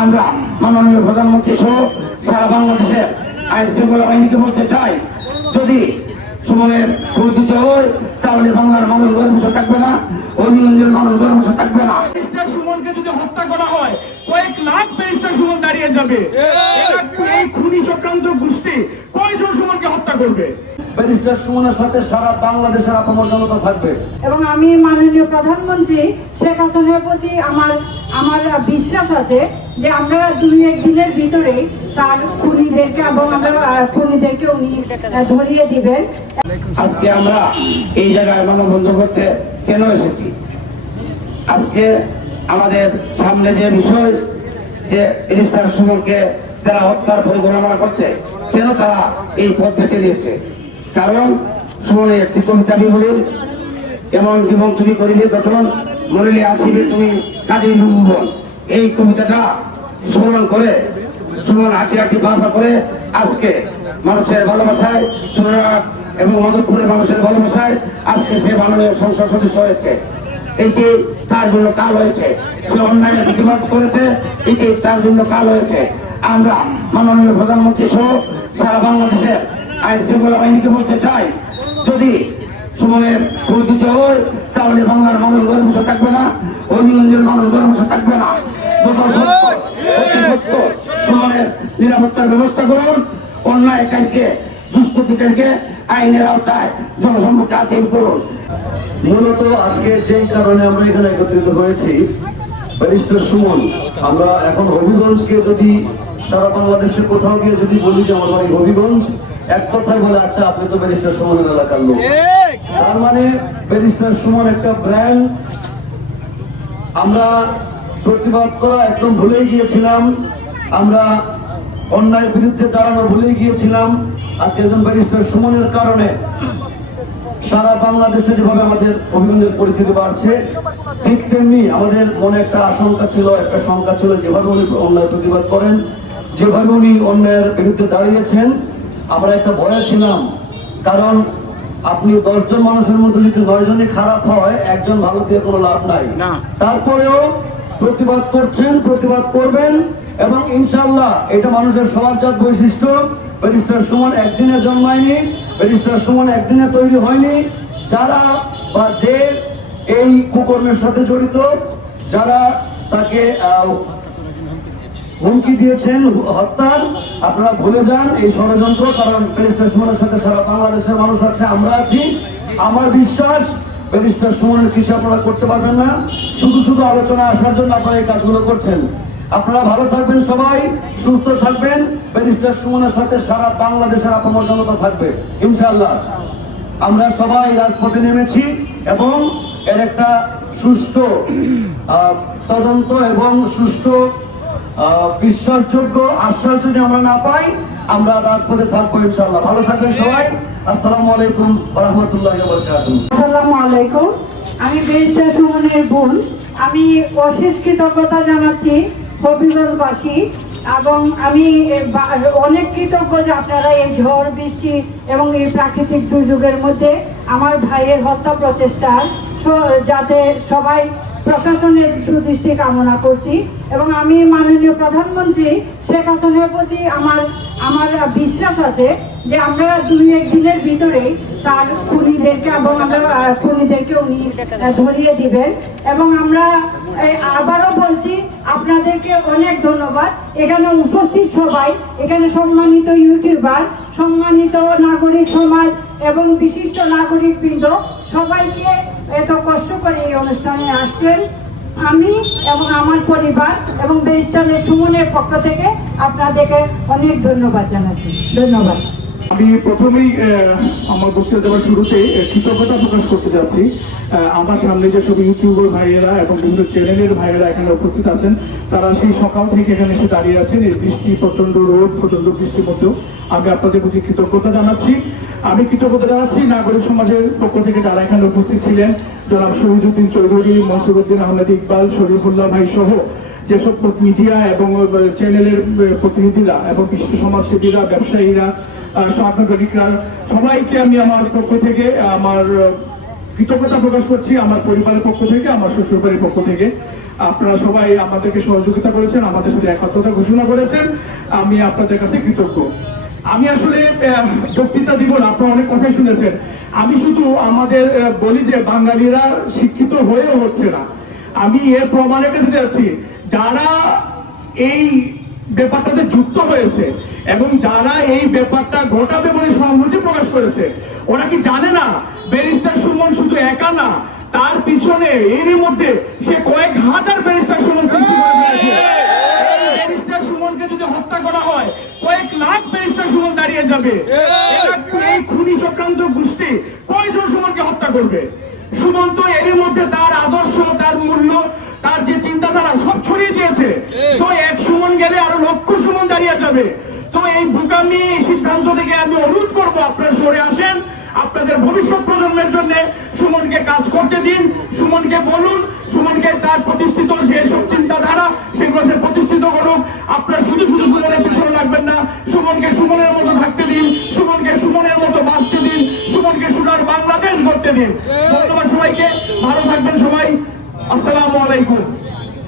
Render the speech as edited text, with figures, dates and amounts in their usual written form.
আমরা মাননীয় প্রধানমন্ত্রী সহ সারা বাংলাদেশের আইন শৃঙ্খলা বাহিনীকে বলতে চাই, যদি সুমনের পরিচিত হয় তাহলে বাংলার মানুষ ঘরে বসে থাকবে না, হবিগঞ্জের মানুষ ঘরে বসে থাকবে না। সুমনকে যদি হত্যা করা হয় কয়েক লাখ ব্যারিস্টার সুমন দাঁড়িয়ে যাবে। এই খুনি চক্রান্ত গোষ্ঠী কয়জন সুমনকে হত্যা করবে? ব্যারিস্টার সুমনের সাথে সারা বাংলাদেশের আপামর জনতা থাকবে। এবং আমি মাননীয় প্রধানমন্ত্রী শেখ হাসিনার প্রতি আমার বিশ্বাস আছে যে আমরা 2-1 দিনের ভিতরে তার খুনিদেরকে এবং খুনিদেরকে উনি ধরিয়ে দিবেন। আজকে আমরা এই জায়গায় মানববন্ধন করতে কেন এসেছি? আজকে আমাদের সামনে যে বিষয়, যে ব্যারিস্টার সুমনকে যারা হত্যার পরিকল্পনা করছে, কেন তারা এই পথ বেছে নিয়েছে? কারণ সুমনের একটি কবিতা বিবরণ, এমন জীবন তুমি করিবে গঠন, মরিলে আসিবে তুমি কাজে লুম্বন। এই কবিতাটা স্মরণ করে সুমন হাঁটি হাঁটি বারবার করে আজকে মানুষের ভালোবাসায়, সুরাট এবং মধুপুরের মানুষের ভালোবাসায় আজকে সে মাননীয় সংসদ সদস্য হয়েছে। এটি তার জন্য কাল হয়েছে, সে অন্যায়ের প্রতিবাদ করেছে, এটি তার জন্য কাল হয়েছে। আমরা মাননীয় প্রধানমন্ত্রী সহ সারা বাংলাদেশের আইন শৃঙ্খলা বাহিনীকে বলতে চাই, যদি সুমনের পরিচিত হয় তাহলে বাংলার মানুষ ঘরে বসে থাকবে না, হবিগঞ্জের মানুষ ঘরে বসে থাকবে না। যত সত্য সুমনের নিরাপত্তার ব্যবস্থা করুন, অন্যায়কারীকে দুষ্কৃতিকারীকে আইনের আওতায় জনসম্মুখে আচরণ করুন। মূলত আজকে যে কারণে আমরা এখানে একত্রিত হয়েছি, ব্যারিস্টার সুমন, আমরা এখন হবিগঞ্জকে যদি সারা বাংলাদেশে কোথাও গিয়ে যদি বলি যে আমার বাড়ি হবিগঞ্জ, এক কথায় বলে আচ্ছা আপনি তো ব্যারিস্টার সুমনের এলাকার লোক। তার মানে ব্যারিস্টার সুমন একটা ব্র্যান্ড। আমরা প্রতিবাদ করা একদম ভুলে গিয়েছিলাম, আমরা অন্যায়ের বিরুদ্ধে দাঁড়ানো ভুলে গিয়েছিলাম। আজকে একজন ব্যারিস্টার সুমনের কারণে সারা বাংলাদেশে যেভাবে আমাদের হবিগঞ্জের পরিচিতি বাড়ছে, ঠিক তেমনি আমাদের মনে একটা আশঙ্কা ছিল, একটা শঙ্কা ছিল, যেভাবে উনি অন্যায় প্রতিবাদ করেন, যেভাবে উনি অন্যায়ের বিরুদ্ধে দাঁড়িয়েছেন, আমরা একটা ভয়ে ছিলাম। কারণ আপনি 10 জন মানুষের মধ্যে যদি 9 জনই খারাপ হয়, একজন ভালো দিয়ে কোনো লাভ নাই। তারপরেও প্রতিবাদ করছেন, প্রতিবাদ করবেন, এবং ইনশাআল্লাহ এটা মানুষের স্বভাবজাত বৈশিষ্ট্য। ব্যারিস্টার সুমন একদিনে জন্মায়নি, ব্যারিস্টার সুমন একদিনে তৈরি হয়নি। যারা বা যে এই কুকর্মের সাথে জড়িত, যারা তাকে হুমকি দিয়েছেন হত্যার, আপনারা ভুলে যান এই ষড়যন্ত্র। কারণ ব্যারিস্টার সুমনের সাথে সারা বাংলাদেশের মানুষ আছে, আমরা আছি। আমার বিশ্বাস ব্যারিস্টার সুমনের কিছু আপনারা করতে পারবেন না। শুধু শুধু আলোচনা আসার জন্য আপনারা এই কাজগুলো করছেন। আপনারা ভালো থাকবেন, সবাই সুস্থ থাকবেন। ব্যারিস্টার সুমনের সাথে সারা বাংলাদেশের আপামর জনতা থাকবে ইনশাআল্লাহ। আমরা সবাই রাজপথে নেমেছি এবং এর একটা সুষ্ঠু তদন্ত এবং সুষ্ঠু বিশ্বাসযোগ্য আশ্বাস যদি আমরা না পাই, আমরা রাজপথে থাকবো ইনশাআল্লাহ। ভালো থাকবেন সবাই। আসসালামু আলাইকুম ওয়া রাহমাতুল্লাহি ওয়া বারাকাতুহু। আসসালামু আলাইকুম। আমি ব্যারিস্টার সুমনের বোন। আমি অশেষ কৃতজ্ঞতা জানাচ্ছি হবিগঞ্জবাসী, এবং আমি অনেক কৃতজ্ঞ যে আপনারা এই ঝড় বৃষ্টি এবং এই প্রাকৃতিক দুর্যোগের মধ্যে আমার ভাইয়ের হত্যা প্রচেষ্টার যাতে সবাই প্রশাসনের সুদৃষ্টি কামনা করছি। এবং আমি মাননীয় প্রধানমন্ত্রী শেখ হাসিনার প্রতি আমার বিশ্বাস আছে যে আমরা 2-1 দিনের ভিতরে তার খুনিদেরকে এবং খুনিদেরকে উনি ধরিয়ে দিবেন। এবং আমরা আবারও বলছি আপনাদেরকে অনেক ধন্যবাদ। এখানে উপস্থিত সবাই, এখানে সম্মানিত ইউটিউবার, সম্মানিত নাগরিক সমাজ এবং বিশিষ্ট নাগরিক বৃন্দ, সবাইকে এত কষ্ট করে এই অনুষ্ঠানে আসছেন। আমি এবং আমার পরিবার এবং ব্যারিস্টার সুমনের পক্ষ থেকে আপনাদেরকে অনেক ধন্যবাদ জানাচ্ছি। ধন্যবাদ। আমি প্রথমেই আমার বক্তব্য দেওয়ার শুরুতে কৃতজ্ঞতা প্রকাশ করতে যাচ্ছি। আমার সামনে যে সব ইউটিউবার ভাইয়েরা এবং বিভিন্ন চ্যানেলের ভাইয়েরা এখানে উপস্থিত আছেন, তারা সেই সকাল থেকে এখানে এসে দাঁড়িয়ে আছেন। এই বৃষ্টি, প্রচন্ড রোদ, প্রচন্ড বৃষ্টির মধ্যেও আমি আপনাদের প্রতি কৃতজ্ঞতা জানাচ্ছি। আমি কৃতজ্ঞতা জানাচ্ছি নাগরিক সমাজের পক্ষ থেকে যারা এখানে উপস্থিত ছিলেন, জনাব শহীদুদ্দিন চৌধুরী, মনসুরুদ্দিন আহমেদ ইকবাল, শরীফুল্লাহ ভাই সহ যেসব মিডিয়া এবং চ্যানেলের প্রতিনিধিরা এবং বিশিষ্ট সমাজসেবীরা, ব্যবসায়ীরা, সাংবাদিকরা, সবাইকে আমি আমার পক্ষ থেকে আমার কৃতজ্ঞতা প্রকাশ করছি, আমার পরিবারের পক্ষ থেকে, আমার শ্বশুরবাড়ির পক্ষ থেকে। আপনারা সবাই আমাদেরকে সহযোগিতা করেছেন, আমাদের সাথে একাত্মতা ঘোষণা করেছেন, আমি আপনাদের কাছে কৃতজ্ঞ। আমি আসলে বক্তৃতা দিব না, আপনারা অনেক কথাই শুনেছেন। আমি শুধু আমাদের বলি যে বাঙালিরা শিক্ষিত হয়েও হচ্ছে না। আমি এর প্রমাণ রেখে দিতে যাচ্ছি, যারা এই ব্যাপারটাতে যুক্ত হয়েছে এবং যারা এই ব্যাপারটা ঘটাবে বলে সহানুভূতি প্রকাশ করেছে, ওরা কি জানে না ব্যারিস্টার সুমন শুধু একা না, তার পিছনে এরই মধ্যে সে কয়েক হাজার ব্যারিস্টার সুমন সৃষ্টি করে দিয়েছে। ব্যারিস্টার সুমনকে যদি হত্যা করা হয়, কয়েক লাখ ব্যারিস্টার সুমন দাঁড়িয়ে যাবে। এই খুনি চক্রান্ত গোষ্ঠী কয়জন সুমনকে হত্যা করবে? সুমন তো এরই মধ্যে তার আদর্শ, তার মূল্য, তার যে চিন্তাধারা সব ছড়িয়ে দিয়েছে। তো এক সুমন গেলে আরো লক্ষ সুমন দাঁড়িয়ে যাবে। তো এই বোকামি সিদ্ধান্ত থেকে আমি অনুরোধ করবো, আপনারা সরে আসেন, আপনাদের ভবিষ্যৎ প্রজন্মের জন্য সুমনকে কাজ করতে দিন। সুমনকে বলুন, সুমনকে তার প্রতিষ্ঠিত যেসব চিন্তাধারা সেগুলো সে প্রতিষ্ঠিত করুক। আপনারা শুধু শুধু সুমনের পিছনে লাগবেন না, সুমনকে সুমনের মতো থাকতে দিন, সুমনকে সুমনের মতো বাঁচতে দিন, সুমনকে সোনার বাংলাদেশ গড়তে দিন। ধন্যবাদ সবাইকে, ভালো থাকবেন সবাই। আসসালামু আলাইকুম।